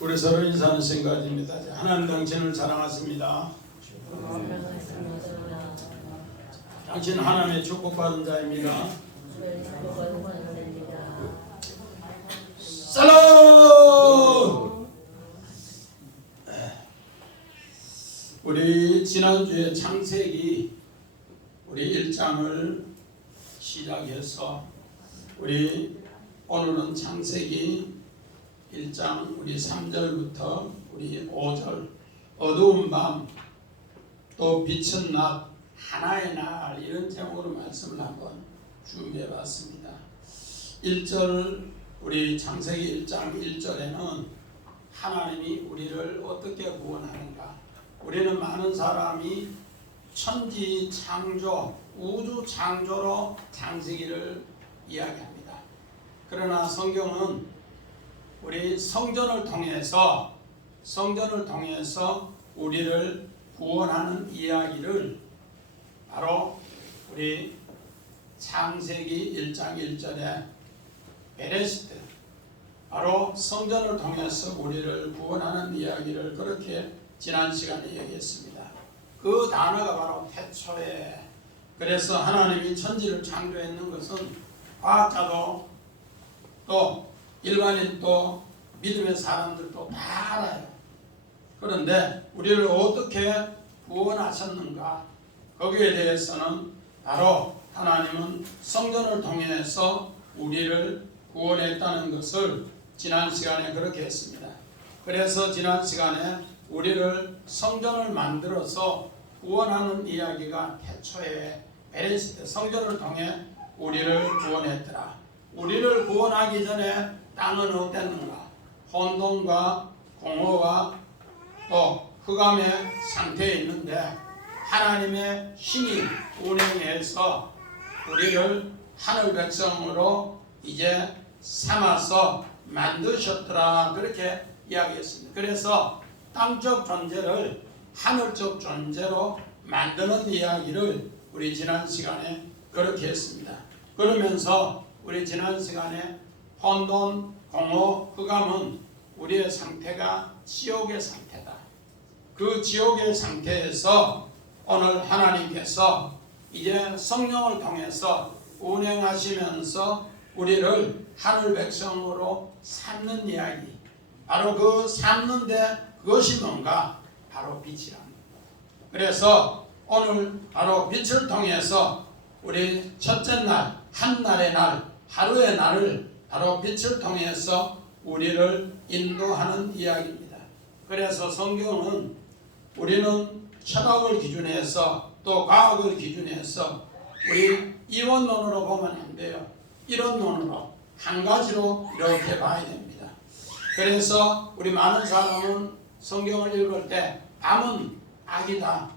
우리 서로 인사하는 시간입니다. 하나님 당신을 사랑하십니다. 당신 하나님의 축복받은 자입니다. 살롬! 우리 지난주에 창세기 우리 1장을 시작해서 우리 오늘은 창세기 1장 우리 3절부터 우리 5절 어두운 밤 또 빛은 낮 하나의 날 이런 제목으로 말씀을 한번 준비해 봤습니다. 1절 우리 창세기 1장 1절에는 하나님이 우리를 어떻게 구원하는가, 우리는 많은 사람이 천지 창조 우주 창조로 창세기를 이야기합니다. 그러나 성경은 우리 성전을 통해서 우리를 구원하는 이야기를 바로 우리 창세기 1장 1절에 베레시트, 바로 성전을 통해서 우리를 구원하는 이야기를 그렇게 지난 시간에 얘기했습니다. 그 단어가 바로 태초에, 그래서 하나님이 천지를 창조했는 것은 과학자도 또 일반인 또 믿음의 사람들도 다 알아요. 그런데 우리를 어떻게 구원하셨는가, 거기에 대해서는 바로 하나님은 성전을 통해서 우리를 구원했다는 것을 지난 시간에 그렇게 했습니다. 그래서 지난 시간에 우리를 성전을 만들어서 구원하는 이야기가 태초에 베레시트 성전을 통해 우리를 구원했더라. 우리를 구원하기 전에 땅은 어땠는가? 혼돈과 공허와 또 흑암의 상태에 있는데 하나님의 신이 운행해서 우리를 하늘 백성으로 이제 삼아서 만드셨더라, 그렇게 이야기했습니다. 그래서 땅적 존재를 하늘적 존재로 만드는 이야기를 우리 지난 시간에 그렇게 했습니다. 그러면서 우리 지난 시간에 혼돈, 공허, 흑암은 우리의 상태가 지옥의 상태다. 그 지옥의 상태에서 오늘 하나님께서 이제 성령을 통해서 운행하시면서 우리를 하늘 백성으로 삼는 이야기, 바로 그 삼는데 그것이 뭔가? 바로 빛이랍니다. 그래서 오늘 바로 빛을 통해서 우리 첫째 날, 한날의 날, 하루의 날을 바로 빛을 통해서 우리를 인도하는 이야기입니다. 그래서 성경은 우리는 철학을 기준해서 또 과학을 기준해서 우리 이원론으로 보면 안 돼요. 이론론으로 한 가지로 이렇게 봐야 됩니다. 그래서 우리 많은 사람은 성경을 읽을 때 밤은 악이다,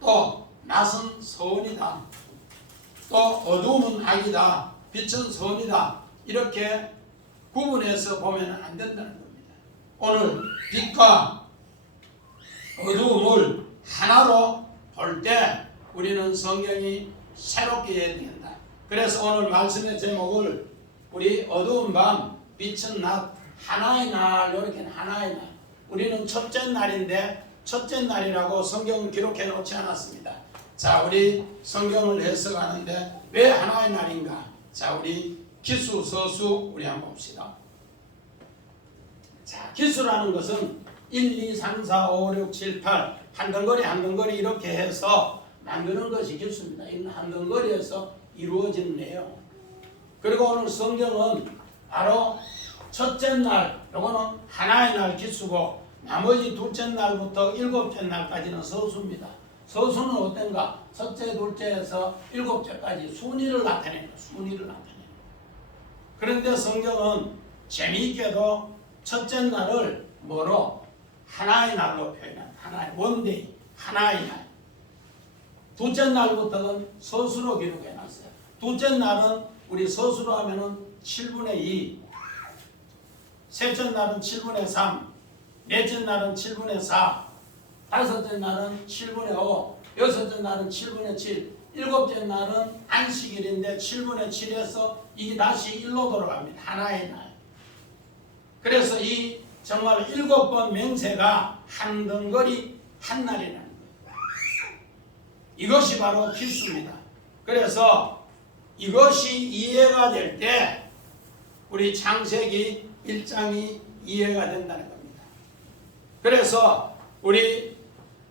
또 낮은 선이다, 또 어두움은 악이다, 빛은 선이다, 이렇게 구분해서 보면 안 된다는 겁니다. 오늘 빛과 어두움을 하나로 볼 때 우리는 성경이 새롭게 이해된다. 그래서 오늘 말씀의 제목을 우리 어두운 밤, 빛은 낮, 하나의 날, 이렇게 하나의 날. 우리는 첫째 날인데 첫째 날이라고 성경은 기록해 놓지 않았습니다. 자, 우리 성경을 해석하는데 왜 하나의 날인가? 자, 우리 기수, 서수 우리 한번 봅시다. 자, 기수라는 것은 1, 2, 3, 4, 5, 6, 7, 8 한 덩거리 이렇게 해서 만드는 것이 기수입니다. 이 한 덩거리에서 이루어지는 내용. 그리고 오늘 성경은 바로 첫째 날, 요거는 하나의 날 기수고 나머지 둘째 날부터 일곱째 날까지는 서수입니다. 서수는 어떤가? 첫째, 둘째에서 일곱째까지 순위를 나타내는 거예요. 그런데 성경은 재미있게도 첫째 날을 뭐로? 하나의 날로 표현한, 하나의 원데이, 하나의 날. 둘째 날부터는 서수로 기록해놨어요. 둘째 날은 우리 서수로 하면은 7분의 2, 셋째 날은 7분의 3, 넷째 날은 7분의 4, 다섯째 날은 7분의 5, 여섯째 날은 7분의 7, 일곱째 날은 안식일인데 7분의 7에서 이게 다시 1로 돌아갑니다. 하나의 날. 그래서 이 정말 7번 맹세가 한 덩거리 한 날이라는 거예요. 이것이 바로 기수입니다. 그래서 이것이 이해가 될 때 우리 창세기 1장이 이해가 된다는 겁니다. 그래서 우리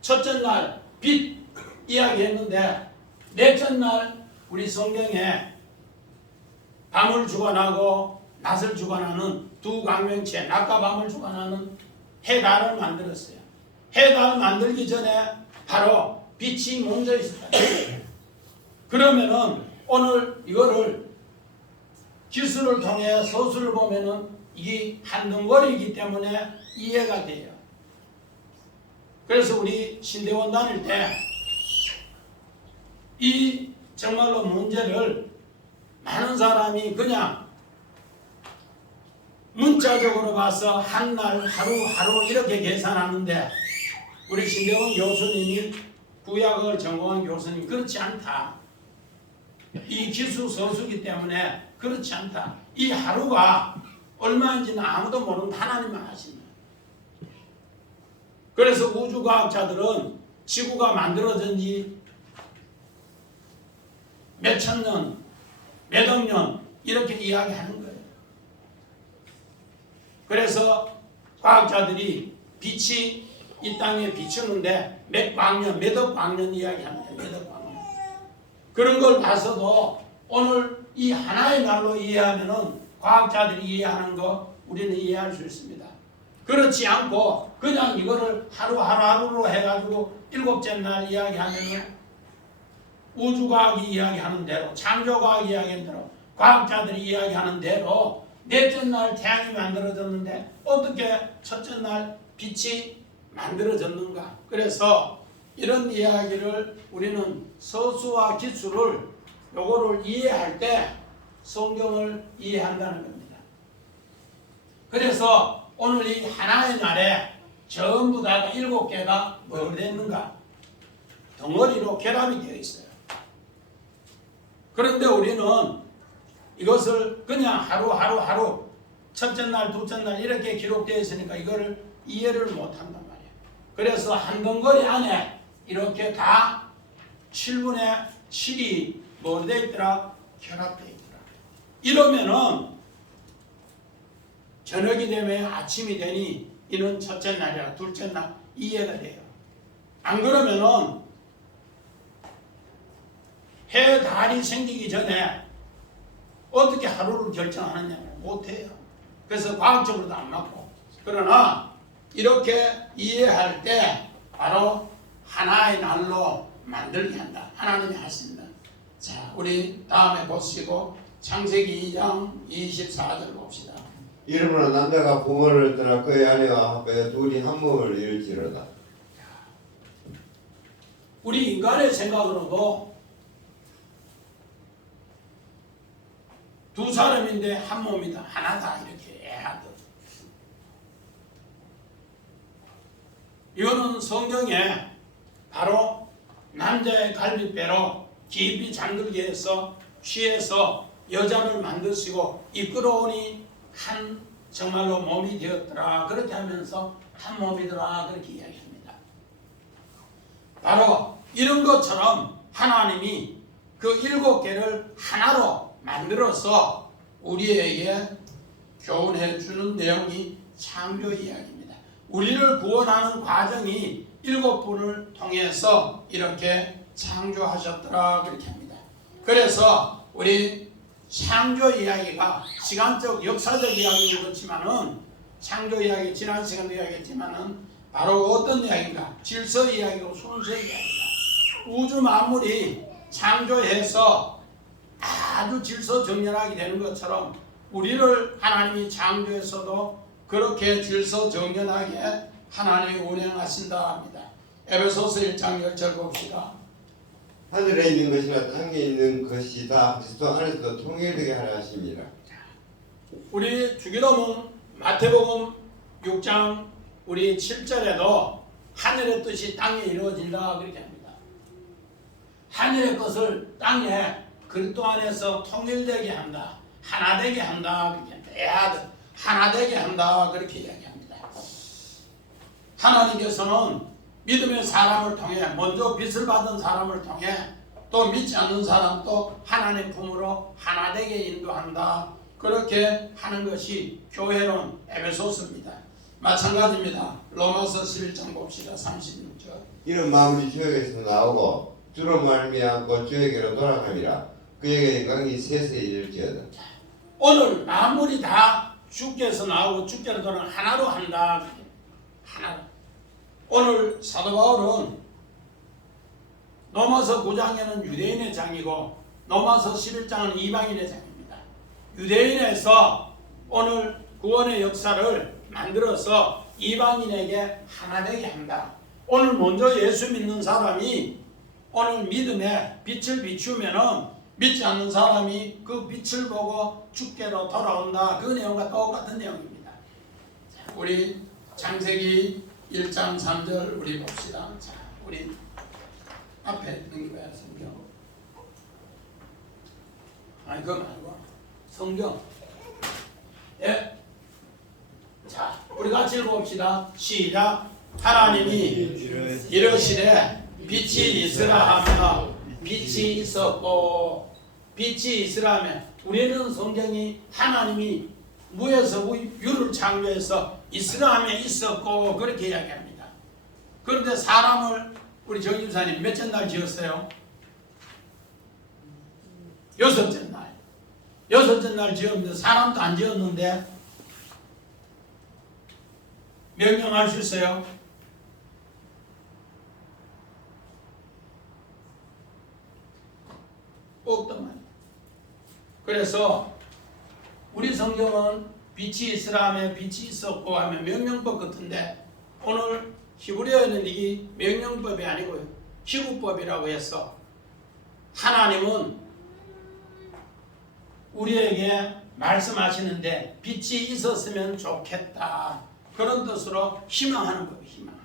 첫째 날 빛 이야기했는데 넷째 날 우리 성경에 밤을 주관하고 낮을 주관하는 두 광명체, 낮과 밤을 주관하는 해달을 만들었어요. 해달 만들기 전에 바로 빛이 먼저 있었다. 그러면은 오늘 이거를 기술을 통해 서술을 보면은 이게 한 덩거리이기 때문에 이해가 돼요. 그래서 우리 신대원 다닐 때 이 정말로 문제를 많은 사람이 그냥 문자적으로 봐서 한 날 하루 이렇게 계산하는데 우리 신대원 교수님이 구약을 전공한 교수님 그렇지 않다. 이 기수 서수기 때문에 그렇지 않다. 이 하루가 얼마인지는 아무도 모르는 하나님만 하신다. 그래서 우주과학자들은 지구가 만들어진 지 몇천 년, 몇억 년 이렇게 이야기하는 거예요. 그래서 과학자들이 빛이 이 땅에 비추는데 몇 광년, 몇억 광년 이야기합니다. 몇억 광년. 그런 걸 봐서도 오늘 이 하나의 날로 이해하면은 과학자들이 이해하는 거 우리는 이해할 수 있습니다. 그렇지 않고 그냥 이거를 하루로 해가지고 7째 날 이야기하면은 우주과학이 이야기하는 대로, 창조과학이 이야기하는 대로, 과학자들이 이야기하는 대로 넷째 날 태양이 만들어졌는데 어떻게 첫째 날 빛이 만들어졌는가? 그래서 이런 이야기를 우리는 서수와 기수를 요거를 이해할 때 성경을 이해한다는 겁니다. 그래서 오늘 이 하나의 날에 전부 다가 7개가 뭘 됐는가? 덩어리로 결합이 되어 있어요. 그런데 우리는 이것을 그냥 하루 첫째 날, 둘째 날 이렇게 기록되어 있으니까 이거를 이해를 못한단 말이에요. 그래서 한 덩거리 안에 이렇게 다 7분의 7이 뭐 되어 있더라? 결합되어 있더라. 이러면은 저녁이 되면 아침이 되니 이는 첫째 날이라 둘째 날 이해가 돼요. 안 그러면은 해, 달이 생기기 전에 어떻게 하루를 결정하느냐를 못해요. 그래서 과학적으로도 안 맞고. 그러나 이렇게 이해할 때 바로 하나의 날로 만들게 한다. 하나님이 하신다. 자, 우리 다음에 보시고 창세기 2장 24절 봅시다. 이러므로 남자가 부모를 떠나 그의 아내와 합하여 둘이 한 몸을 이룰지로다. 우리 인간의 생각으로도 두 사람인데 한 몸이다, 하나다 이렇게 애하듯. 이거는 성경에 바로 남자의 갈빗배로 깊이 잠들게 해서 취해서 여자를 만드시고 이끌어오니 한 정말로 몸이 되었더라. 그렇게 하면서 한 몸이더라. 그렇게 이야기합니다. 바로 이런 것처럼 하나님이 그 7개를 하나로 만들어서 우리에게 교훈해 주는 내용이 창조 이야기입니다. 우리를 구원하는 과정이 7분을 통해서 이렇게 창조하셨더라 그렇게 합니다. 그래서 우리 창조 이야기가 시간적 역사적 이야기는 그렇지만은 창조 이야기 지난 시간도 이야기했지만은 바로 어떤 이야기인가? 질서 이야기고 순서 이야기다. 우주 만물이 창조해서 아주 질서 정연하게 되는 것처럼 우리를 하나님이 창조해서도 그렇게 질서 정연하게 하나님이 운행하신다 합니다. 에베소서 1장 10절 봅시다. 하늘에 있는 것이나 땅에 있는 것이 다 그리스도 안에서 통일되게 하라 하십니다. 우리 주기도문 마태복음 6장 우리 7절에도 하늘의 뜻이 땅에 이루어진다 그렇게 합니다. 하늘의 것을 땅에 그리스도 안에서 통일되게 한다, 하나 되게 한다 그렇게 합니다. 애하듯 하나 되게 한다 그렇게 이야기합니다. 하나님께서는 믿음의 사람을 통해 먼저 빛을 받은 사람을 통해 또 믿지 않는 사람도 하나님 품으로 하나 되게 인도한다. 그렇게 하는 것이 교회론 에베소서입니다. 마찬가지입니다. 로마서 11장 봅시다. 36절. 이런 마음이 주에게서 나오고 주로 말미암고 주에게로 돌아감이라. 그에게 영광이 세세에 이를지어다. 오늘 만물이 다 주께서 나오고 주께로 돌아가 하나로 한다. 하나로. 오늘 사도 바울은 로마서 9장에는 유대인의 장이고 로마서 11장은 이방인의 장입니다. 유대인에서 오늘 구원의 역사를 만들어서 이방인에게 하나 되게 한다. 오늘 먼저 예수 믿는 사람이 오늘 믿음에 빛을 비추면은 믿지 않는 사람이 그 빛을 보고 주께로 돌아온다. 그 내용과 똑같은 내용입니다. 자, 우리 창세기 1장 3절 우리 봅시다. 자, 우리 앞에 넘겨봐야 성경. 아니 그거 말고 성경. 예. 자, 우리 같이 읽어봅시다. 시작. 하나님이 이르시되 빛이 있으라 하며 빛이 있었고, 빛이 있으라 하면 우리는 성경이 하나님이 무에서 유를 창조해서 있으라 하며 있었고 그렇게 이야기합니다. 그런데 사람을 우리 정집사님 몇째 날 지었어요? 여섯째 날. 여섯째 날 지었는데 사람도 안 지었는데 명령할 수 있어요? 없단 말이에요. 그래서 우리 성경은 빛이 있으라 하면 빛이 있었고 하면 명령법 같은데 오늘 히브리어는 이게 명령법이 아니고요. 희구법이라고 해서 하나님은 우리에게 말씀하시는데 빛이 있었으면 좋겠다. 그런 뜻으로 희망하는 거예요. 희망.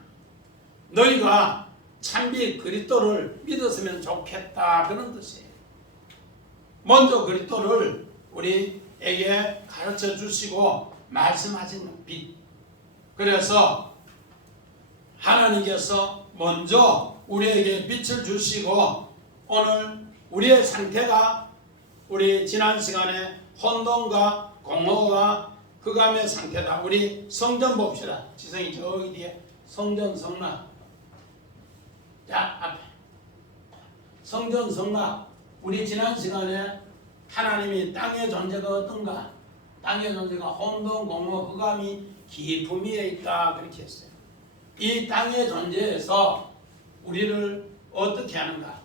너희가 참빛 그리스도를 믿었으면 좋겠다. 그런 뜻이에요. 먼저 그리스도를 우리에게 가르쳐 주시고 말씀하시는 빛. 그래서 하나님께서 먼저 우리에게 빛을 주시고 오늘 우리의 상태가 우리 지난 시간에 혼돈과 공허와 흑암의 상태다. 우리 성전 봅시다. 지성이 저기 뒤에 성전 성막. 자, 앞에 성전 성막. 우리 지난 시간에 하나님이 땅의 존재가 어떤가? 땅의 존재가 혼돈, 공허, 흑암이 깊음 위에 있다. 그렇게 했어요. 이 땅의 존재에서 우리를 어떻게 하는가?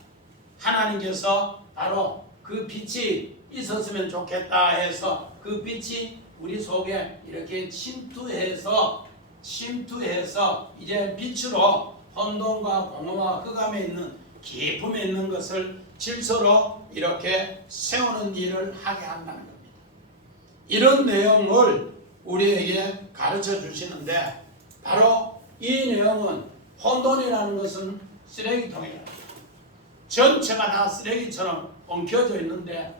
하나님께서 바로 그 빛이 있었으면 좋겠다 해서 그 빛이 우리 속에 이렇게 침투해서 이제 빛으로 혼돈과 공허와 흑암에 있는 깊음에 있는 것을 질서로 이렇게 세우는 일을 하게 한다는 겁니다. 이런 내용을 우리에게 가르쳐 주시는데 바로 이 내용은 혼돈이라는 것은 쓰레기통이에요. 전체가 다 쓰레기처럼 엉켜져 있는데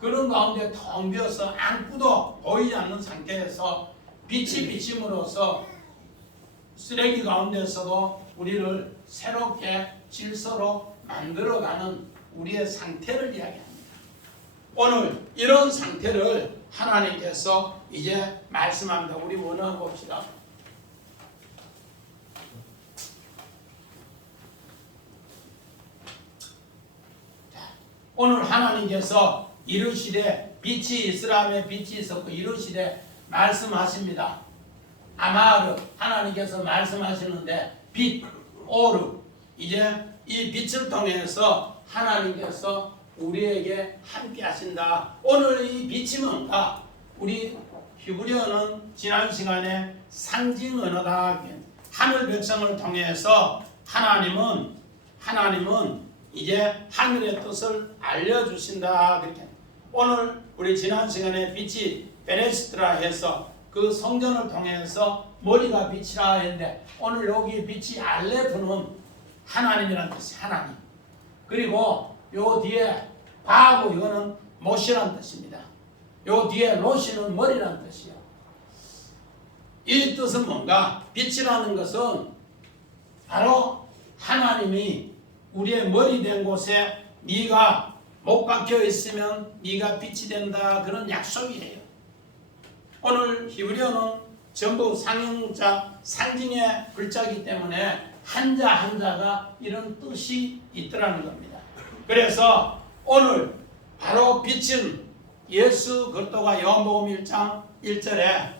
그런 가운데 텅 비어서 아무것도 보이지 않는 상태에서 빛이 비침으로써 쓰레기 가운데서도 우리를 새롭게 질서로 만들어가는 우리의 상태를 이야기합니다. 오늘 이런 상태를 하나님께서 이제 말씀합니다. 우리 원어 봅시다. 오늘 하나님께서 이르시되 빛이 있으라 하며 빛이 있었고 이르시되 말씀하십니다. 아마르 하나님께서 말씀하시는데 빛, 오르 이제 이 빛을 통해서 하나님께서 우리에게 함께 하신다. 오늘 이 빛이 뭔가? 우리 히브리어는 지난 시간에 상징 언어다. 하늘 백성을 통해서 하나님은 이제 하늘의 뜻을 알려주신다. 그렇게 오늘 우리 지난 시간에 빛이 베네스트라 해서 그 성전을 통해서 머리가 빛이라 했는데 오늘 여기 빛이 알레프는 하나님이라는 뜻이 하나님. 그리고 요 뒤에 바하고 이거는 못이라는 뜻입니다. 요 뒤에 로시는 머리라는 뜻이에요. 이 뜻은 뭔가? 빛이라는 것은 바로 하나님이 우리의 머리 된 곳에 네가 못 박혀 있으면 네가 빛이 된다, 그런 약속이에요. 오늘 히브리어는 전부 상형자, 상징의 글자이기 때문에 한자 한자가 이런 뜻이 있더라는 겁니다. 그래서 오늘 바로 빛은 예수 그리스도가 요한복음 1장 1절에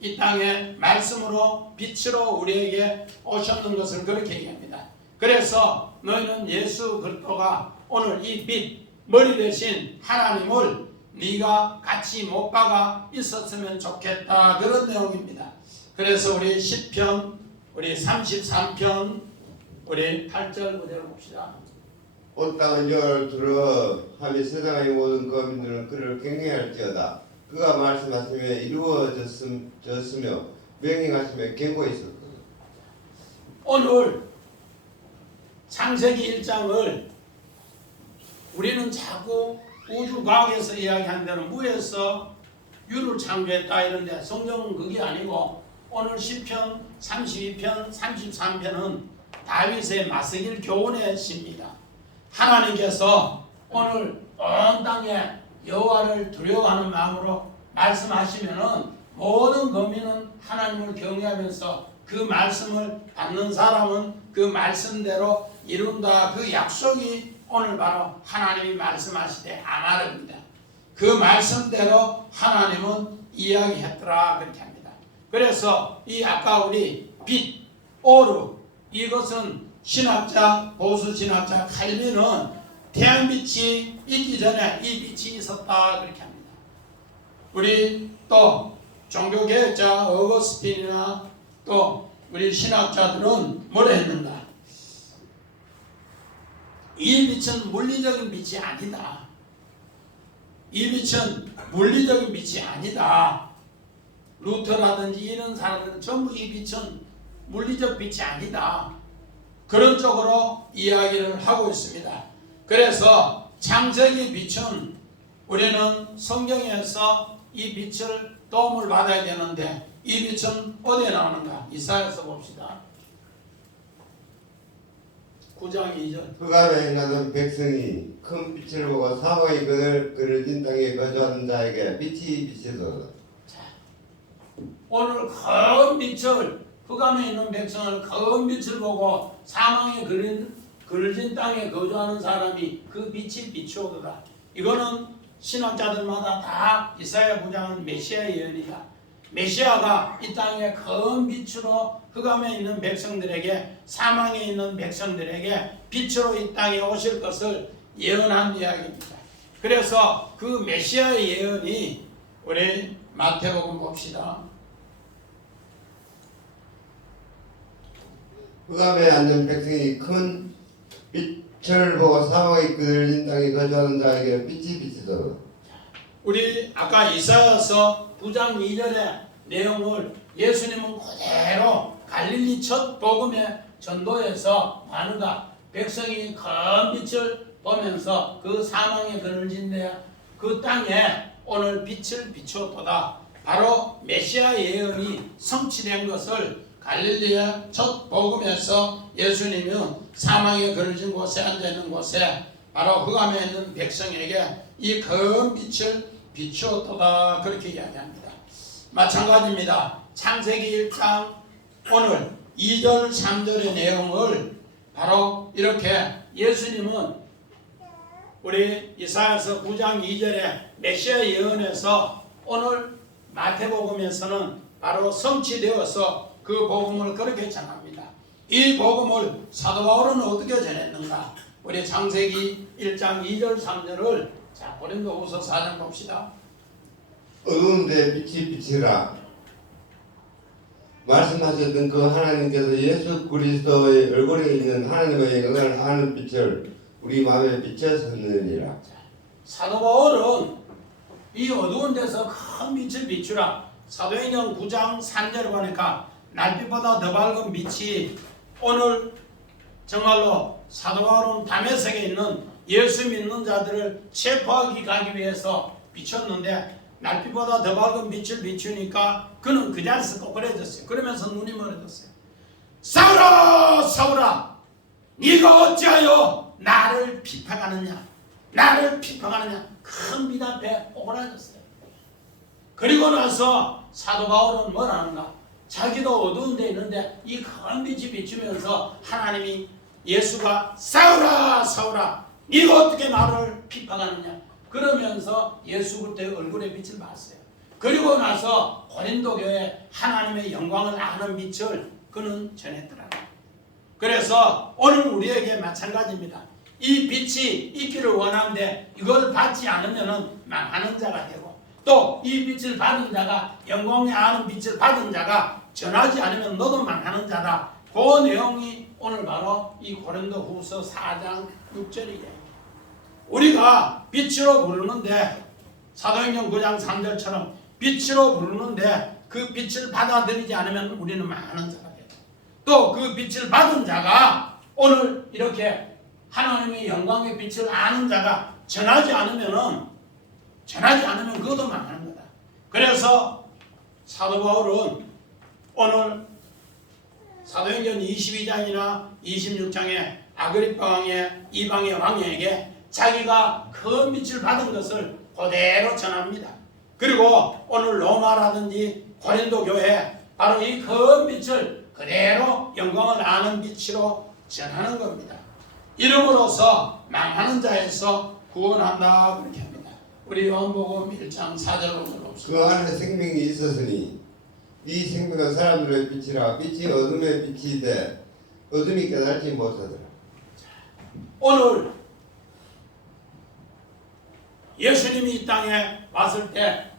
이 땅에 말씀으로 빛으로 우리에게 오셨는 것을 그렇게 얘기합니다. 그래서 너희는 예수 그리스도가 오늘 이 빛, 머리 대신 하나님을 네가 같이 못 박아 있었으면 좋겠다, 그런 내용입니다. 그래서 우리 10편, 우리 33편, 우리 8절 그대로 봅시다. 온 땅은 여호와를 들어 하며 세상의 모든 거민들은 그를 경외할지어다. 그가 말씀하시며 이루어졌으며 명령하시며 경고했었다. 오늘 창세기 1장을 우리는 자꾸 우주과학에서 이야기한 대로 무에서 유를 창조했다 이런데 성경은 그게 아니고 오늘 10편, 32편, 33편은 다윗의 마스길 교훈의 시입니다. 하나님께서 오늘 온 땅에 여호와를 두려워하는 마음으로 말씀하시면은 모든 거민은 하나님을 경외하면서 그 말씀을 받는 사람은 그 말씀대로 이룬다, 그 약속이 오늘 바로 하나님이 말씀하시되 아마르입니다. 그 말씀대로 하나님은 이야기했더라, 그렇게 합니다. 그래서 이 아까 우리 빛, 오르, 이것은 신학자, 보수 신학자 칼빈은 태양빛이 있기 전에 이 빛이 있었다, 그렇게 합니다. 우리 또 종교개혁자 어거스틴이나 또 우리 신학자들은 뭐라 했는가? 이 빛은 물리적인 빛이 아니다. 이 빛은 물리적인 빛이 아니다. 루터라든지 이런 사람들은 전부 이 빛은 물리적 빛이 아니다, 그런 쪽으로 이야기를 하고 있습니다. 그래서 창세기 빛은 우리는 성경에서 이 빛을 도움을 받아야 되는데 이 빛은 어디에 나오는가? 이사야서 봅시다. 9장 2절. 흑암에 행하던 백성이 큰 빛을 보고 사망의 그늘 그늘진 땅에 거주하는 자에게 빛이 비치도다. 오늘 큰 빛을, 흑암에 있는 백성을 큰 빛을 보고 사망의 그늘진 땅에 거주하는 사람이 그 빛이 비추어도다. 이거는 신학자들마다 다 이사야 9장은 메시아 예언이다. 메시아가 이 땅에 큰 빛으로 흑암에 있는 백성들에게, 사망에 있는 백성들에게 빛으로 이 땅에 오실 것을 예언한 이야기입니다. 그래서 그 메시아의 예언이 우리 마태복음 봅시다. 흑암에 앉은 백성이 큰 빛을 보고 사망의 그늘진 땅에 거주하는 자에게 빛이 비치도다. 우리 아까 이사야서 9장 2절의 내용을 예수님은 그대로 갈릴리 첫 복음의 전도에서 하는가, 백성이 큰 빛을 보면서 그 사망의 그늘진 그 땅에 오늘 빛을 비추었도다. 바로 메시아 예언이 성취된 것을 갈릴리의 첫 복음에서 예수님은 사망의 그늘진 곳에 앉아있는 곳에 바로 흑암에 있는 백성에게 이 큰 빛을 비추었도다, 그렇게 이야기합니다. 마찬가지입니다. 창세기 1장 오늘 2절 3절의 내용을 바로 이렇게 예수님은 우리 이사야서 9장 2절에 메시아 예언에서 오늘 마태복음에서는 바로 성취되어서 그 복음을 그렇게 전합니다. 이 복음을 사도 바울은 어떻게 전했는가? 우리 창세기 1장 2절 3절을 자, 고린도후서 4장 봅시다. 어두운 데 빛이 비치라. 말씀하셨던 그 하나님께서 예수 그리스도의 얼굴에 있는 하나님의 영광을 아는 빛을 우리 마음에 비춰섰느니라. 사도 바울은 이 어두운 데서 큰 빛을 비추라. 사도행전 9장 3절을 보니까 날빛보다 더 밝은 빛이 오늘 정말로 사도 바울은 다메섹에 있는 예수 믿는 자들을 체포하기 가기 위해서 비쳤는데 날빛보다 더 밝은 빛을 비추니까 그는 그 자리에서 꼬꾸라졌어요. 그러면서 눈이 멀어졌어요. 사울아 사울아 네가 어찌하여 나를 비판하느냐, 나를 비판하느냐. 큰 빛 앞에 꼬꾸라졌어요. 그리고 나서 사도 바울은 뭘 하는가? 자기도 어두운 데 있는데 이 큰 빛이 비추면서 하나님이 예수가 사울아 사울아 네가 어떻게 나를 비판하느냐 그러면서 예수 그리스도의 얼굴에 빛을 봤어요. 그리고 나서 고린도 교회에 하나님의 영광을 아는 빛을 그는 전했더라고요. 그래서 오늘 우리에게 마찬가지입니다. 이 빛이 있기를 원하는데 이걸 받지 않으면 망하는 자가 되고, 또 이 빛을 받은 자가, 영광에 아는 빛을 받은 자가 전하지 않으면 너도 망하는 자다. 그 내용이 오늘 바로 이 고린도 후서 4장 6절이에요. 우리가 빛으로 부르는데 사도행전 9장 3절처럼 빛으로 부르는데 그 빛을 받아들이지 않으면 우리는 망하는 자가 돼요. 또 그 빛을 받은 자가 오늘 이렇게 하나님의 영광의 빛을 아는 자가 전하지 않으면 그것도 망하는 거다. 그래서 사도 바울은 오늘 사도행전 22장이나 26장에 아그리파 왕의 이방의 왕에게 자기가 큰 빛을 받은 것을 그대로 전합니다. 그리고 오늘 로마라든지 고린도 교회 바로 이 큰 빛을 그대로 영광을 아는 빛으로 전하는 겁니다. 이름으로써 망하는 자에서 구원한다 그렇게 합니다. 우리 요한복음 1장 4절로 들어봅시다. 그 안에 생명이 있었으니 이 생명은 사람들의 빛이라 빛이 어둠의 빛이 돼 어둠이 깨닫지 못하더라. 오늘 예수님이 이 땅에 왔을 때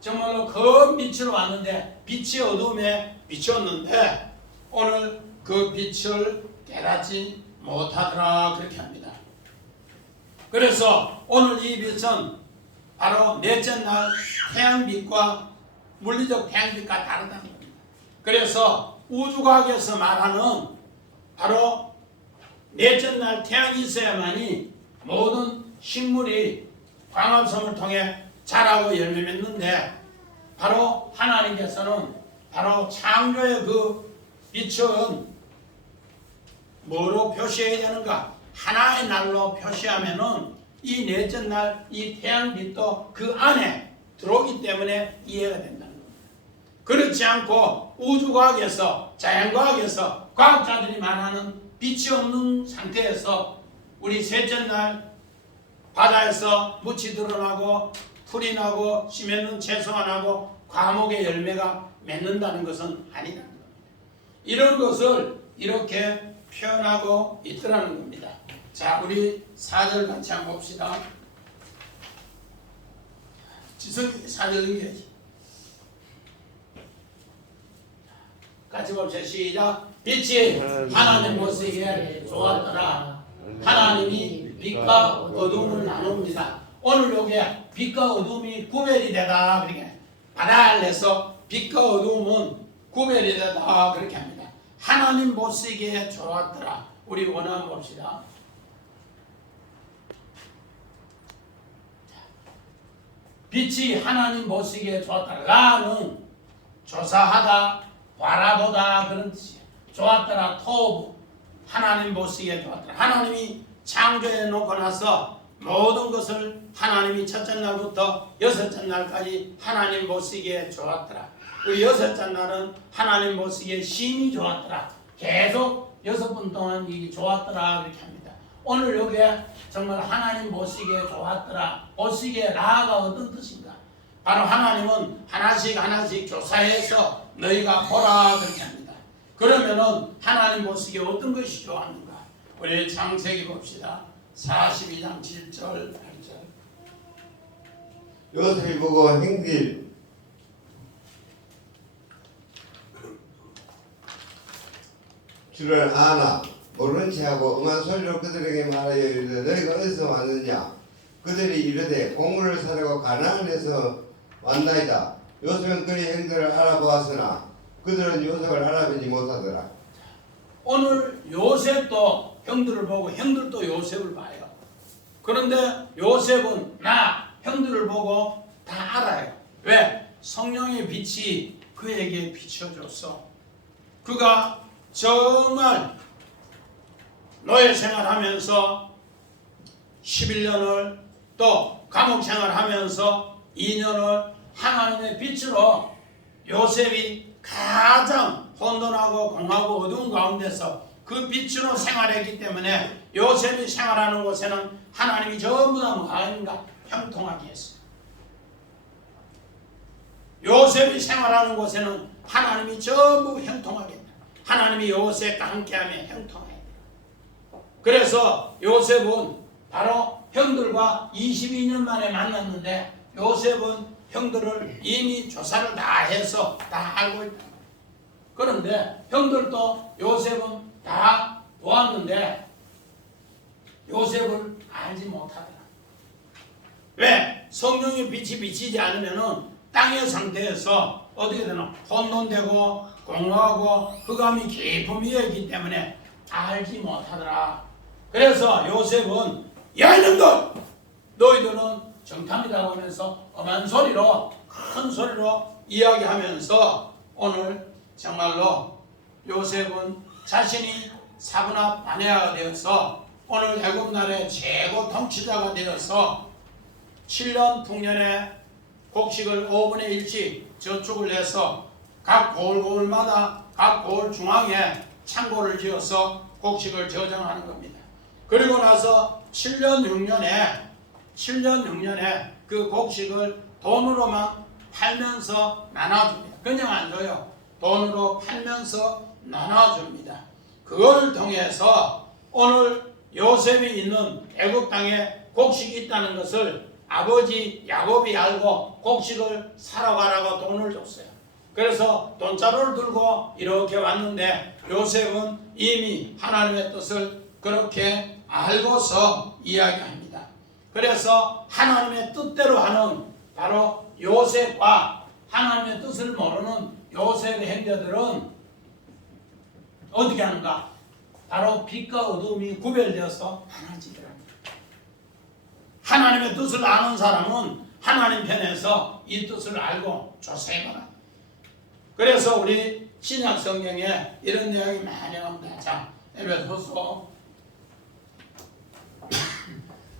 정말로 큰 빛으로 왔는데 빛이 어둠에 비쳤는데 오늘 그 빛을 깨닫지 못하더라 그렇게 합니다. 그래서 오늘 이 빛은 바로 넷째 날 태양빛과 물리적 태양빛과 다르다는 겁니다. 그래서 우주과학에서 말하는 바로 넷째 날 태양이 있어야만이 모든 식물이 광합성을 통해 자라고 열매 맺는데, 바로 하나님께서는 바로 창조의 그 빛은 뭐로 표시해야 되는가? 하나의 날로 표시하면은 이 넷째 날 이 태양빛도 그 안에 들어오기 때문에 이해가 된다는 겁니다. 그렇지 않고 우주과학에서, 자연과학에서 과학자들이 말하는 빛이 없는 상태에서 우리 셋째 날 바다에서 묻이 드러나고 풀이 나고 씨 맺는 채소가 나고 과목의 열매가 맺는다는 것은 아니라는 겁니다. 이런 것을 이렇게 표현하고 있더라는 겁니다. 자, 우리 4절 같이 한번 봅시다. 지성이 4절 읽어야지. 같이 봅시다. 시작. 빛이 하나님 보시기에 좋았더라. 하나님이 빛과 어둠을 나눕니다. 오늘 여기에 빛과 어둠이 구별이 되다 그렇게 바랄에서 빛과 어둠은 구별이 되다 그렇게 합니다. 하나님 보시기에 좋았더라. 우리 원어만 봅시다. 빛이 하나님 보시기에 좋았더라. 라는 조사하다, 바라보다 그런 뜻이에요. 좋았더라. 토부. 하나님 보시기에 좋았더라. 하나님이 창조해 놓고 나서 모든 것을 하나님이 첫째 날부터 여섯째 날까지 하나님 보시기에 좋았더라. 우리 여섯째 날은 하나님 보시기에 심히 좋았더라. 계속 6번 동안 이게 좋았더라 그렇게 합니다. 오늘 여기에 정말 하나님 보시기에 좋았더라. 보시기에 라가 어떤 뜻인가? 바로 하나님은 하나씩 조사해서 너희가 보라 그렇게 합니다. 그러면은 하나님 보시기에 어떤 것이 좋았는가? 우리 창세기 봅시다. 42장 7절 8절. 요셉이 보고 행길 줄을 아나 모른 체하고 엄한 소리로 그들에게 말하여 이르되 너희가 어디서 왔느냐? 그들이 이르되 공물을 사려고 가나안에서 왔나이다. 요셉은 그의 행들을 알아보았으나 그들은 요셉을 알아보지 못하더라. 오늘 요셉도 형들을 보고 형들도 요셉을 봐요. 그런데 요셉은 나 형들을 보고 다 알아요. 왜? 성령의 빛이 그에게 비춰줬어. 그가 정말 노예 생활하면서 11년을 또 감옥 생활하면서 2년을 하나님의 빛으로 요셉이 가장 혼돈하고 공하고 어두운 가운데서 그 빛으로 생활했기 때문에 요셉이 생활하는 곳에는 하나님이 전부 다 뭐하는가? 형통하게 했어요. 요셉이 생활하는 곳에는 하나님이 전부 형통하게 했다. 하나님이 요셉과 함께하며 형통하게 했다. 그래서 요셉은 바로 형들과 22년 만에 만났는데 요셉은 형들을 이미 조사를 다 해서 다 알고 있다. 그런데 형들도 요셉은 다 보았는데 요셉을 알지 못하더라. 왜? 성령의 빛이 비치지 않으면은 땅의 상태에서 어떻게 되나? 혼돈되고 공허하고 흑암이 깊은 위에 있기 때문에 알지 못하더라. 그래서 요셉은 야 이놈들! 너희들은 정탐이라고 하면서 엄한 소리로 큰 소리로 이야기하면서 오늘 정말로 요셉은 자신이 사분합 반야가 되어서 오늘 애굽 나라의 최고 통치자가 되어서 7년 풍년에 곡식을 5분의 1씩 저축을 해서 각 고을마다 각 고을 중앙에 창고를 지어서 곡식을 저장하는 겁니다. 그리고 나서 7년 6년에 그 곡식을 돈으로만 팔면서 나눠줍니다. 그냥 안 줘요. 돈으로 팔면서 나눠줍니다. 그걸 통해서 오늘 요셉이 있는 애굽 땅에 곡식이 있다는 것을 아버지 야곱이 알고 곡식을 사러 가라고 돈을 줬어요. 그래서 돈자루를 들고 이렇게 왔는데 요셉은 이미 하나님의 뜻을 그렇게 알고서 이야기합니다. 그래서 하나님의 뜻대로 하는 바로 요셉과 하나님의 뜻을 모르는 요셉의 형제들은 어떻게 하는가? 바로 빛과 어둠이 구별되어서 하나지더라. 하나님의 뜻을 아는 사람은 하나님 편에서 이 뜻을 알고 조사해봐라. 그래서 우리 신약 성경에 이런 내용이 많이 나옵니다. 자, 에베소서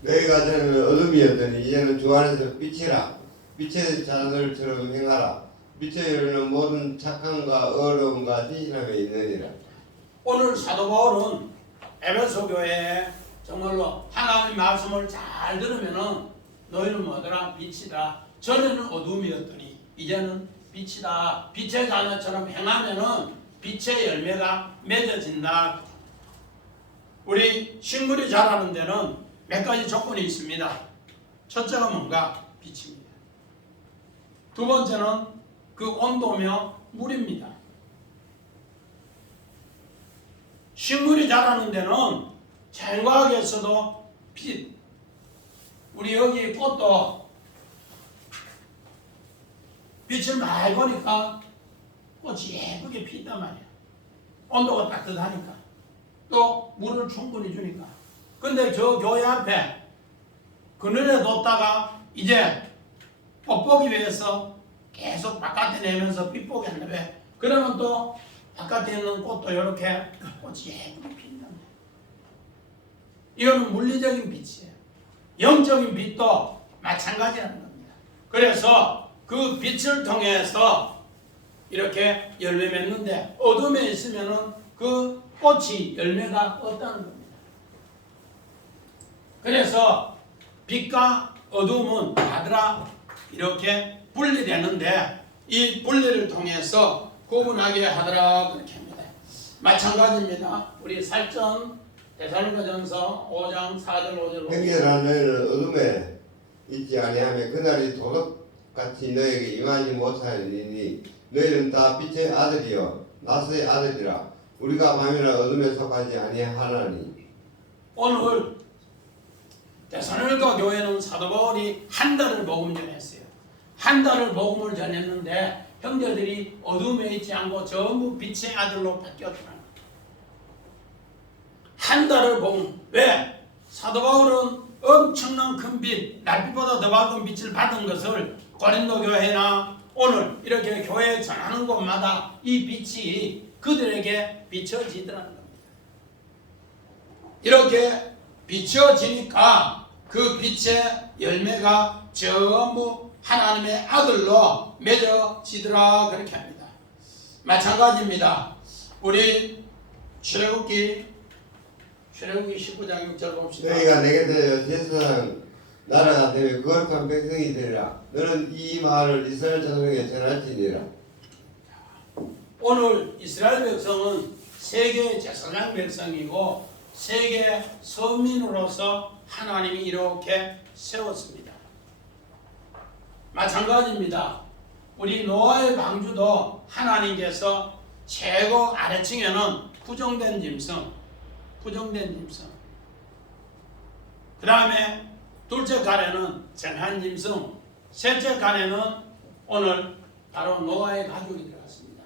너희가 전에는 어둠이었더니 이제는 주 안에서 빛이라. 빛의 자들처럼 행하라. 빛의 열매는 모든 착함과 어려움과 진실함에 있느니라. 오늘 사도 바울은 에베소 교회에 정말로 하나님 말씀을 잘 들으면은 너희는 뭐더라? 빛이다. 전에는 어둠이었더니 이제는 빛이다. 빛의 자녀처럼 행하면은 빛의 열매가 맺어진다. 우리 식물이 자라는 데는 몇 가지 조건이 있습니다. 첫째가 뭔가? 빛입니다. 두 번째는 그 온도며 물입니다. 식물이 자라는 데는 자연과학에서도 빛, 우리 여기 꽃도 빛을 많이 보니까 꽃이 예쁘게 피단 말이야. 온도가 따뜻하니까 또 물을 충분히 주니까. 근데 저 교회 앞에 그늘에 뒀다가 이제 꽃 보기 위해서 계속 바깥에 내면서 빛 보게 한다. 왜? 그러면 또 바깥에 있는 꽃도 이렇게 꽃이 예쁘게 핀다. 이거는 물리적인 빛이에요. 영적인 빛도 마찬가지라는 겁니다. 그래서 그 빛을 통해서 이렇게 열매 맺는데 어둠에 있으면은 그 꽃이 열매가 없다는 겁니다. 그래서 빛과 어둠은 아들아 이렇게 분리되는데 이 분리를 통해서 구분하게 하더라 그렇게 합니다. 마찬가지입니다. 우리 살전 데살로니가전서 5장 4절 5절 형제들아 너희는 어둠에 있지 아니하며 그날이 도둑같이 너에게 임하지 못하리니 너희는 다 빛의 아들이요 낮의 아들이라. 우리가 밤이나 어둠에 속하지 아니하나니. 오늘 데살로니가 교회는 사도 바울이 한 달을 복음 전했어요. 한 달을 복음을 전했는데 형제들이 어둠에 있지 않고 전부 빛의 아들로 바뀌었더라. 한 달을 복음. 왜? 사도 바울은 엄청난 큰 빛, 날빛보다 더 밝은 빛을 받은 것을 고린도 교회나 오늘 이렇게 교회 전하는 곳마다 이 빛이 그들에게 비춰지더라는 겁니다. 이렇게 비춰지니까 그 빛의 열매가 전부 하나님의 아들로 맺어지더라 그렇게 합니다. 마찬가지입니다. 우리 출애굽기 19장 6절 봅시다. 너희가 내게 되어 제사장 나라가 되며 거룩한 백성이 되리라. 너는 이 말을 이스라엘 자손에게 전할지니라. 오늘 이스라엘 백성은 세계 제사장 백성이고 세계 서민으로서 하나님이 이렇게 세웠습니다. 마찬가지입니다. 우리 노아의 방주도 하나님께서 최고 아래층에는 부정된 짐승, 그 다음에 둘째 칸에는 정한 짐승, 셋째 칸에는 오늘 바로 노아의 가족이 들어갔습니다.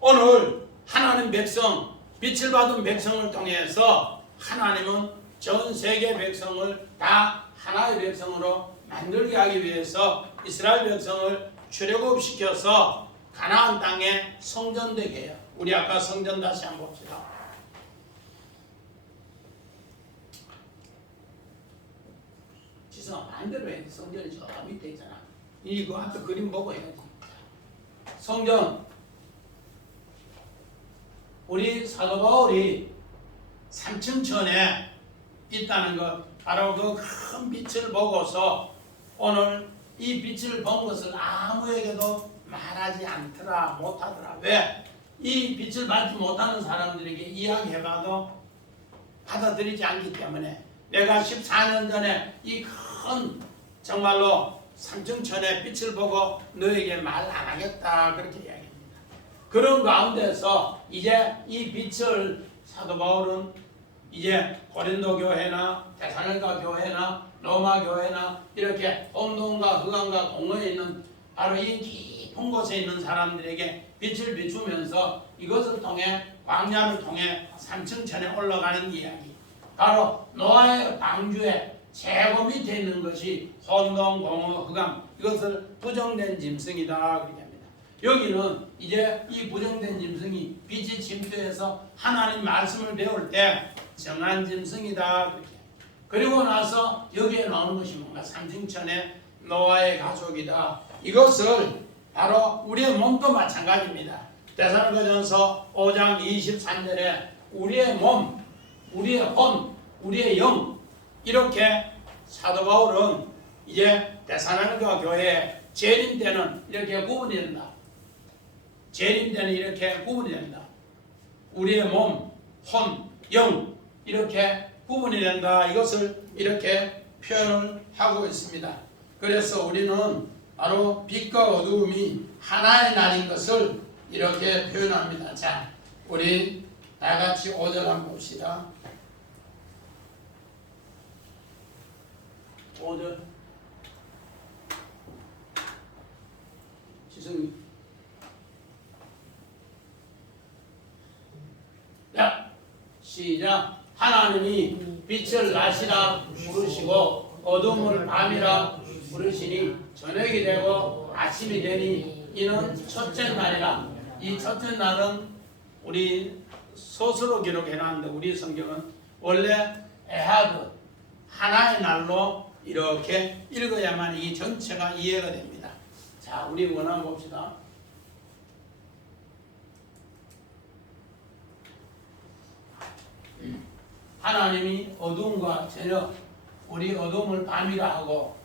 오늘 하나님 백성, 빛을 받은 백성을 통해서 하나님은 전 세계 백성을 다 하나의 백성으로 만들게 하기 위해서 이스라엘 백성을 출애굽시켜서 가나안 땅에 성전되게 해요. 우리 아까 성전 다시 한번 봅시다. 지성아 반대로 해. 성전이 저 밑에 있잖아. 이거 앞에 그림 보고 해야지. 성전. 우리 사도 바울이 삼층천에 있다는 것, 바로 그 큰 빛을 보고서 오늘 이 빛을 본 것을 아무에게도 말하지 않더라, 못하더라. 왜? 이 빛을 받지 못하는 사람들에게 이야기해봐도 받아들이지 않기 때문에 내가 14년 전에 이 큰 정말로 삼층천의 빛을 보고 너에게 말 안 하겠다 그렇게 이야기합니다. 그런 가운데서 이제 이 빛을 사도 바울은 이제 고린도 교회나 데살로니가 교회나 로마 교회나 이렇게 온동과 흑암과 공허에 있는 바로 이 깊은 곳에 있는 사람들에게 빛을 비추면서 이것을 통해 광야를 통해 삼층천에 올라가는 이야기, 바로 노아의 방주에 최고 밑에 있는 것이 혼동, 공허, 흑암, 이것을 부정된 짐승이다 그렇게 합니다. 여기는 이제 이 부정된 짐승이 빛이 침투해서 하나님 말씀을 배울 때 정한 짐승이다 그렇게. 그리고 나서 여기에 나오는 것이 뭔가 삼층천의 노아의 가족이다. 이것을 바로 우리의 몸도 마찬가지입니다. 데살로니가전서 5장 23절에 우리의 몸, 우리의 혼, 우리의 영, 이렇게 사도 바울은 이제 데살로니가 교회에 재림 때는 이렇게 구분이 된다. 재림 때는 이렇게 구분이 된다. 우리의 몸, 혼, 영 이렇게 구분이 된다. 이것을 이렇게 표현을 하고 있습니다. 그래서 우리는 바로 빛과 어두움이 하나의 날인 것을 이렇게 표현합니다. 자, 우리 다 같이 5절 한번 봅시다. 5절. 지성이. 자, 시작. 하나님이 빛을 낮이라 부르시고 어둠을 밤이라 부르시니 저녁이 되고 아침이 되니 이는 첫째 날이라. 이 첫째 날은 우리 소수로 기록해놨는데 우리 성경은 원래 에하드 하나의 날로 이렇게 읽어야만 이 전체가 이해가 됩니다. 자, 우리 원한 봅시다. 하나님이 어둠과 저녁, 우리 어둠을 밤이라 하고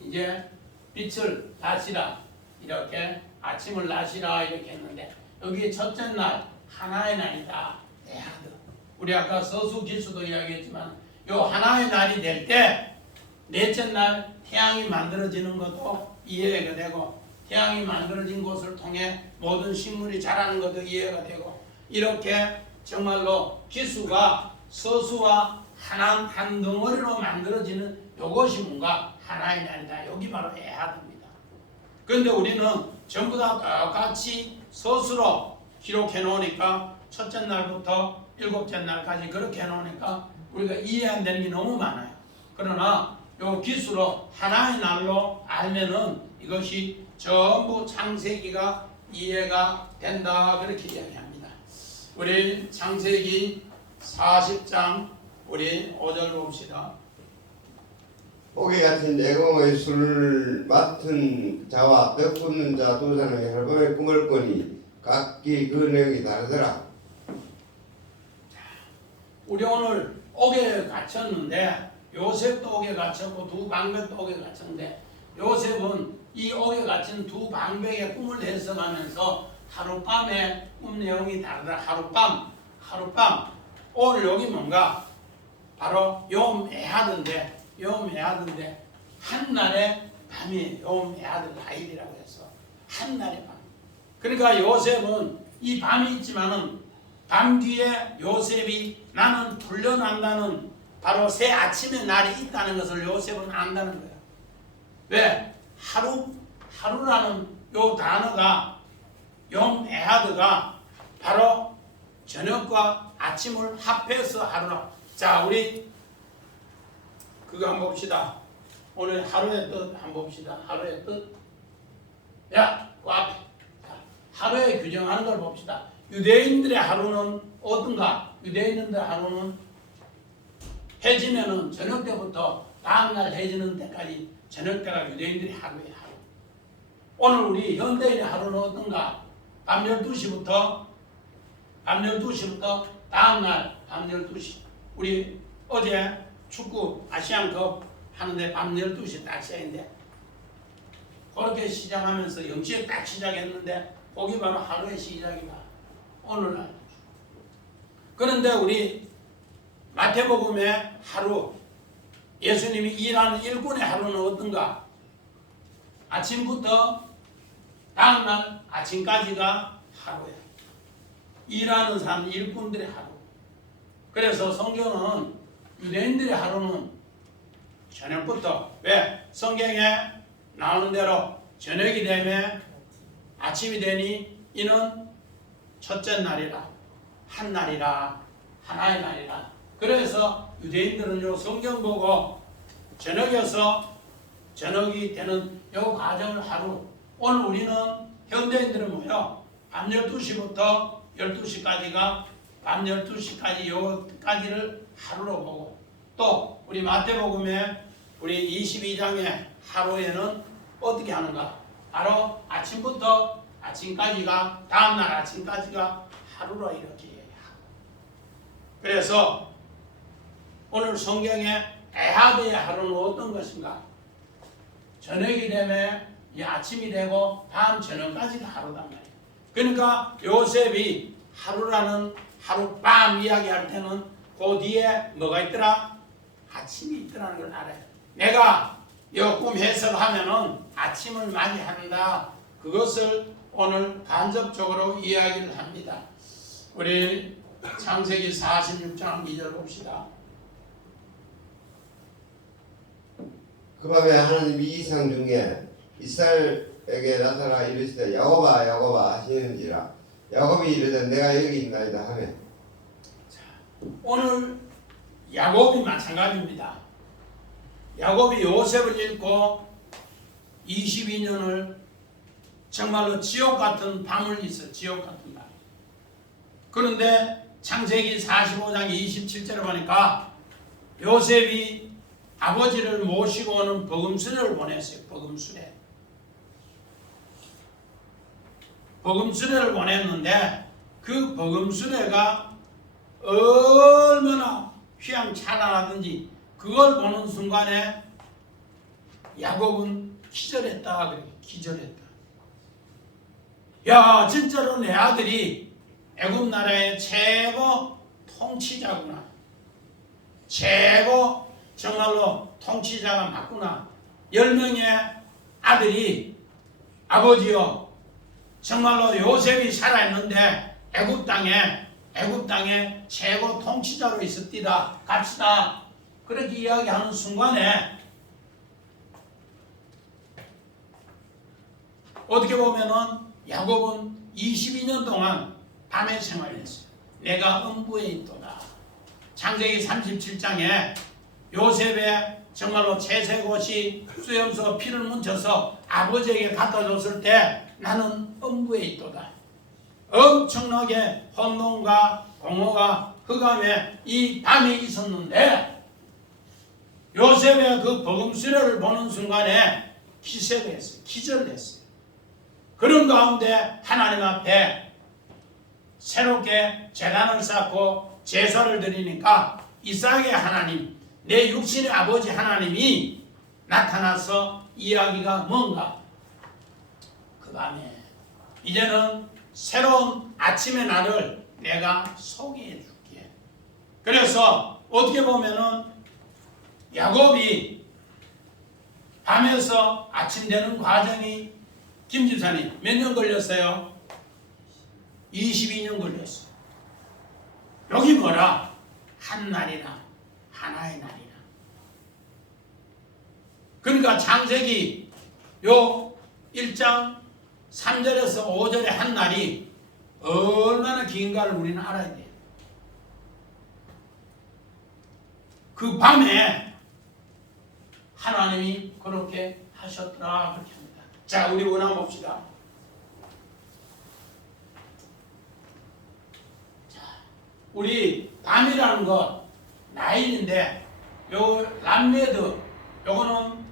이제 빛을 낮이라, 이렇게 아침을 낮이라 이렇게 했는데 여기 첫째 날 하나의 날이다. 에하드. 우리 아까 서수 기수도 이야기했지만 요 하나의 날이 될 때 넷째 날 태양이 만들어지는 것도 이해가 되고 태양이 만들어진 것을 통해 모든 식물이 자라는 것도 이해가 되고 이렇게 정말로 기수가 서수와 한 덩어리로 만들어지는 이것이 뭔가 하나의 날이다. 여기 바로 에하드입니다. 그런데 우리는 전부 다 똑같이 서수로 기록해 놓으니까 첫째 날부터 일곱째 날까지 그렇게 해 놓으니까 우리가 이해 안 되는 게 너무 많아요. 그러나 요 기수로 하나의 날로 알면은 이것이 전부 창세기가 이해가 된다 그렇게 이야기합니다. 우리 창세기 40장 우리 5절 봅시다. 고기 같은 애공의 술을 맡은 자와 떡 굽는 자 두 사람이 하룻밤에 꿈을 꾸니 각기 그 내용이 다르더라. 우리 오늘 옥에 갇혔는데 요셉도 옥에 갇혔고 두 방백도 옥에 갇혔는데 요셉은 이 옥에 갇힌 두 방백의 꿈을 해석하면서 하룻밤에 꿈 내용이 다르다. 하룻밤 오늘 여기 뭔가 바로 요메아드인데 한날의 밤이에요. 요메아드 라일이라고 해서 한날의 밤. 그러니까 요셉은 이 밤이 있지만은 밤 뒤에 요셉이 나는 풀려난다는 바로 새 아침의 날이 있다는 것을 요셉은 안다는 거예요. 왜? 하루라는 요 단어가 요메아드가 바로 저녁과 아침을 합해서 하루라. 자, 우리 그거 한번 봅시다. 오늘 하루의 뜻 한번 봅시다. 하루의 뜻. 야, 그 앞에. 자, 하루의 규정하는 걸 봅시다. 유대인들의 하루는 어떤가? 유대인들의 하루는 해지면은 저녁 때부터 다음날 해지는 때까지 저녁 때가 유대인들의 하루의 하루. 오늘 우리 현대인의 하루는 어떤가? 밤 12시부터 다음날 밤 12시. 우리 어제 축구 아시안컵 하는데 밤 12시 딱 시작인데 그렇게 시작하면서 0시에 딱 시작했는데 거기 바로 하루의 시작이다. 오늘날. 그런데 우리 마태복음의 하루 예수님이 일하는 일꾼의 하루는 어떤가? 아침부터 다음날 아침까지가 하루야. 일하는 사람 일꾼들의 하루. 그래서 성경은 유대인들의 하루는 저녁부터 왜? 성경에 나오는 대로 저녁이 되면 아침이 되니 이는 첫째 날이라 한 날이라 하나의 날이라. 그래서 유대인들은 요 성경 보고 저녁에서 저녁이 되는 요 과정을 하루. 오늘 우리는 현대인들은 뭐요? 밤 12시부터 12시까지가 밤 12시까지 요까지를 하루로 보고 또 우리 마태복음에 우리 22장의 하루에는 어떻게 하는가? 바로 아침부터 아침까지가 다음날 아침까지가 하루로 이렇게 얘기하고. 그래서 오늘 성경에 에하드의 하루는 어떤 것인가? 저녁이 되면 이 아침이 되고 다음 저녁까지가 하루단 말이에요. 그러니까 요셉이 하루라는 하룻밤 이야기할 때는 그 뒤에 뭐가 있더라? 아침이 있더라는 걸 알아요. 내가 이 꿈 해석하면은 아침을 맞이한다. 그것을 오늘 간접적으로 이야기를 합니다. 우리 창세기 46장 2절 봅시다. 그 밤에 하나님이 이상 중에 이스라엘에게 나타나 이르시되 야곱아 야곱아 하시는지라. 야곱이 이르되 내가 여기 있나이다 하며. 오늘 야곱이 마찬가지입니다. 야곱이 요셉을 잃고 22년을 정말로 지옥 같은 밤을 있어. 지옥 같은 밤. 그런데 창세기 45장 27절에 보니까 요셉이 아버지를 모시고 오는 버금수레를 보냈어요. 버금수레를 보냈는데 그 버금수레가 얼마나 휘황찬란하든지 그걸 보는 순간에 야곱은 기절했다. 그래. 기절했다. 야, 진짜로 내 아들이 애굽 나라의 최고 통치자구나. 최고 정말로 통치자가 맞구나. 10명의 아들이 아버지요 정말로 요셉이 살아있는데 애굽 땅에 최고 통치자로 있었디다. 갑시다. 그렇게 이야기하는 순간에 어떻게 보면은 야곱은 22년 동안 밤에 생활했어요. 내가 음부에 있도다. 창세기 37장에 요셉의 정말로 채색옷이 수염서 피를 뭉쳐서 아버지에게 갖다 줬을 때 나는 음부에 있도다. 엄청나게 혼돈과 공허가 흑암에 이 밤에 있었는데 요셉의 그 복음 수레를 보는 순간에 기색을 했어요. 기절을 했어요. 그런 가운데 하나님 앞에 새롭게 제단을 쌓고 제사를 드리니까 이삭의 하나님, 내 육신의 아버지 하나님이 나타나서 이야기가 뭔가? 그 밤에 이제는 새로운 아침의 날을 내가 소개해 줄게. 그래서 어떻게 보면은 야곱이 밤에서 아침 되는 과정이 김 집사님 몇 년 걸렸어요? 22년 걸렸어. 여기 뭐라? 한 날이나 하나의 날이나. 그러니까 창세기 요 1장 3절에서 5절의 한 날이 얼마나 긴가를 우리는 알아야 돼요. 그 밤에 하나님이 그렇게 하셨더라 그렇게 합니다. 자, 우리 원함 봅시다. 자, 우리 밤이라는 것 나일인데 요 람메드 요거는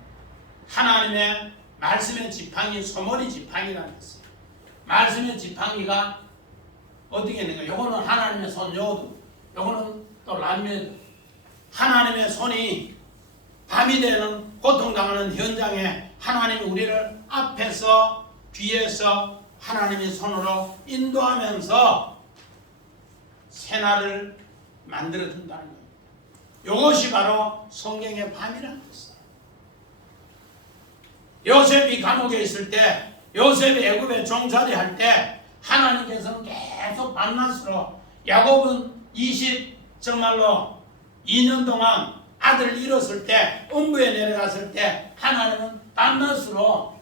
하나님의 말씀의 지팡이 소머리 지팡이라는 것이에요. 말씀의 지팡이가 어떻게 있는가? 요거는 하나님의 손 요도, 요거는 또 람메드. 하나님의 손이 밤이 되는 고통당하는 현장에 하나님이 우리를 앞에서 뒤에서 하나님의 손으로 인도하면서 새날을 만들어 준다는 겁니다. 이것이 바로 성경의 밤이라는 것이에요. 요셉이 감옥에 있을 때, 요셉이 애굽에 종살이할 때 하나님께서는 계속 밤낮으로 야곱은 정말로 2년 동안 아들을 잃었을 때 음부에 내려갔을 때 하나님은 밤낮으로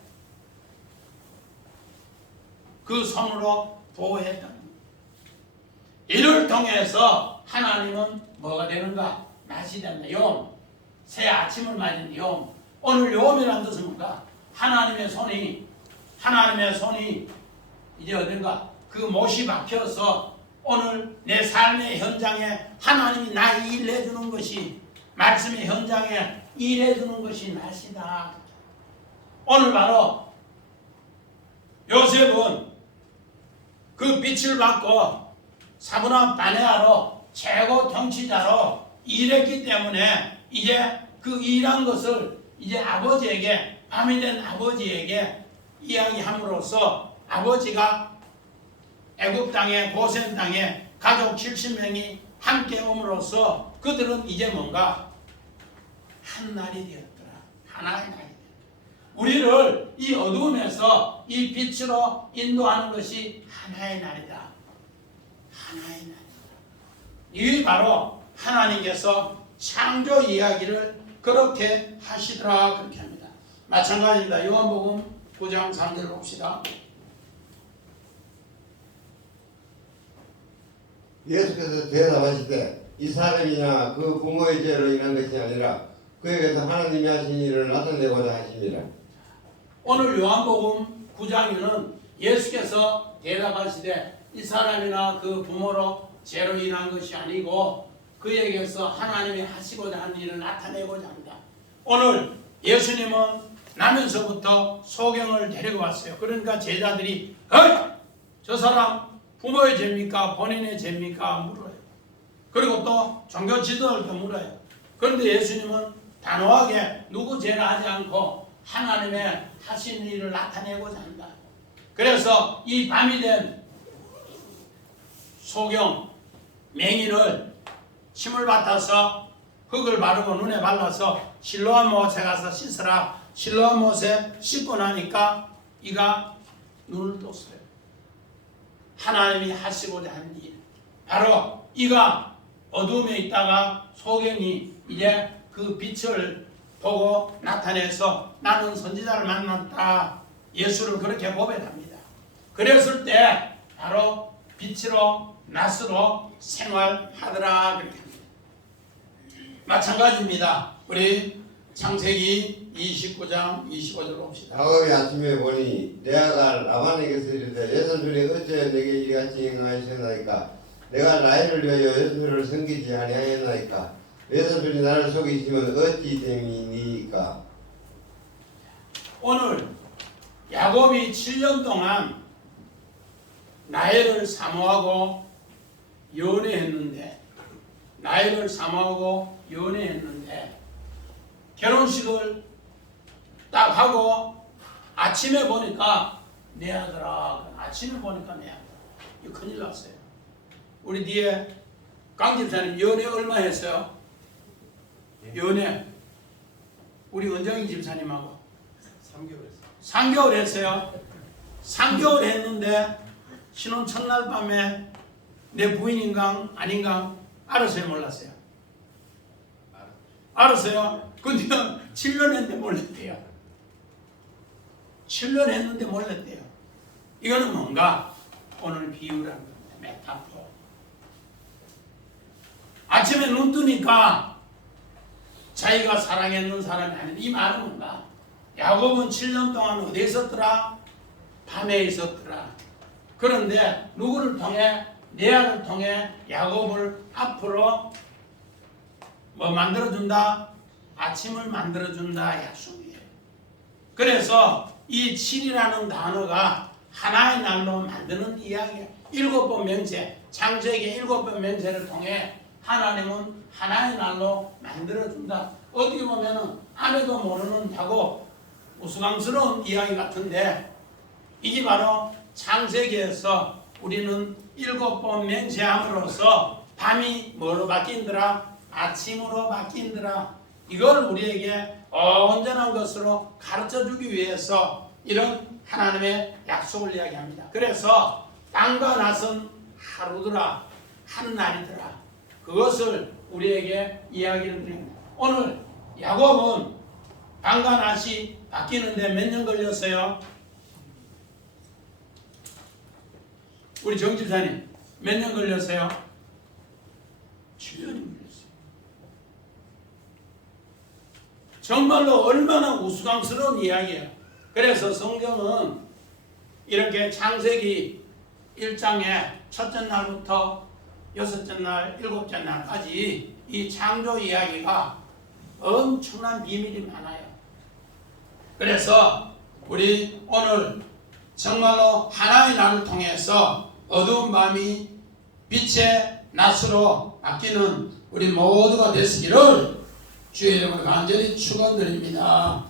그 손으로 보호했다는 겁니다. 이를 통해서 하나님은 뭐가 되는가? 낮이 된다. ዮም. 새 아침을 맞은 ዮም. 오늘 욤이라는 뜻은 뭔가? 하나님의 손이 이제 어딘가 그 못이 박혀서 오늘 내 삶의 현장에 하나님이 나 일해주는 것이, 말씀의 현장에 일해주는 것이 낮이다. 오늘 바로 요셉은 그 빛을 받고 사브나 바네아로 최고 통치자로 일했기 때문에 이제 그 일한 것을 이제 아버지에게, 밤이 된 아버지에게 이야기함으로써 아버지가 애굽 땅에, 고센 땅에 가족 70명이 함께 옴으로써 그들은 이제 뭔가 한 날이 되었더라. 하나의 날이 되었더라. 우리를 이 어두움에서 이 빛으로 인도하는 것이 하나의 날이다. 하나의 날이다. 이게 바로 하나님께서 창조 이야기를 그렇게 하시더라 그렇게 합니다. 마찬가지입니다. 요한복음 9장 3절 봅시다. 예수께서 대답하시되 이 사람이나 그 부모의 죄로 인한 것이 아니라 그에게서 하나님이 하신 일을 나타내고자 하십니다. 오늘 요한복음 9장에는 예수께서 대답하시되 이 사람이나 그 부모로 죄로 인한 것이 아니고 그에게서 하나님이 하시고자 하는 일을 나타내고자 합니다. 오늘 예수님은 나면서부터 소경을 데리고 왔어요. 그러니까 제자들이 저 사람 부모의 죄입니까? 본인의 죄입니까? 물어요. 그리고 또 종교 지도자들도 물어요. 그런데 예수님은 단호하게 누구 죄를 하지 않고 하나님의 하신 일을 나타내고자 한다. 그래서 이 밤이 된 소경 맹인을 침을 받아서 흙을 바르고 눈에 발라서 실로암 못에 가서 씻으라. 실로암 못에 씻고 나니까 이가 눈을 떴어요. 하나님이 하시고자 하는 일. 바로 이가 어둠에 있다가 소경이 이제 그 빛을 보고 나타내서 나는 선지자를 만났다. 예수를 그렇게 고백합니다. 그랬을 때 바로 빛으로 낫으로 생활하더라 그렇게 합니다. 마찬가지입니다. 우리 창세기 29장 25절 봅시다. 야곱이 아침에 보니 레아가 라반에게서 이르되 여선들이 어째 내게 이같이 행하였나이까 내가 라헬을 위하여 여선들을 섬기지 아니하였나이까 여선들이 나를 속이시면 어찌 됨이니까. 오늘 야곱이 7년 동안 라헬을 사모하고 연애했는데 결혼식을 딱 하고 아침에 보니까 내 아들아, 이거 큰일 났어요. 우리 뒤에 강 집사님 연애 얼마 했어요? 연애 우리 은정이 집사님하고 3개월 했어요. 3개월 했는데 신혼 첫날 밤에 내 부인인가 아닌가 알았어요, 몰랐어요? 알았어요. 근데 7년 했는데 몰랐대요. 7년 했는데 몰랐대요. 이거는 뭔가 오늘 비유라는 겁니다. 메타포. 아침에 눈 뜨니까 자기가 사랑했는 사람이 아닌, 이 말은 뭔가 야곱은 7년 동안 어디에 있었더라? 밤에 있었더라. 그런데 누구를 통해? 레아를 통해 야곱을 앞으로 뭐 만들어준다? 아침을 만들어준다 약속이에요. 그래서 이 7이라는 단어가 하나의 날로 만드는 이야기예요. 7번 명제, 창세기 7번 명제를 통해 하나님은 하나의 날로 만들어준다. 어떻게 보면은 아무도 모르는 하고 우스꽝스러운 이야기 같은데 이게 바로 창세기에서 우리는 7번 맹세함으로써 밤이 뭐로 바뀐더라? 아침으로 바뀐더라. 이걸 우리에게 온전한 것으로 가르쳐주기 위해서 이런 하나님의 약속을 이야기합니다. 그래서 땅과 낫은 하루더라, 한 날이더라. 그것을 우리에게 이야기를 드립니다. 오늘 야곱은 땅과 낫이 바뀌는데 몇 년 걸렸어요? 우리 정집사님 몇 년 걸렸어요? 7년이 걸렸어요. 정말로 얼마나 우스꽝스러운 이야기예요. 그래서 성경은 이렇게 창세기 1장에 첫째 날부터 여섯째 날, 일곱째 날까지 이 창조 이야기가 엄청난 비밀이 많아요. 그래서 우리 오늘 정말로 하나의 날을 통해서 어두운 밤이 빛의 낮으로 바뀌는 우리 모두가 되시기를 주의 이름으로 간절히 축원드립니다.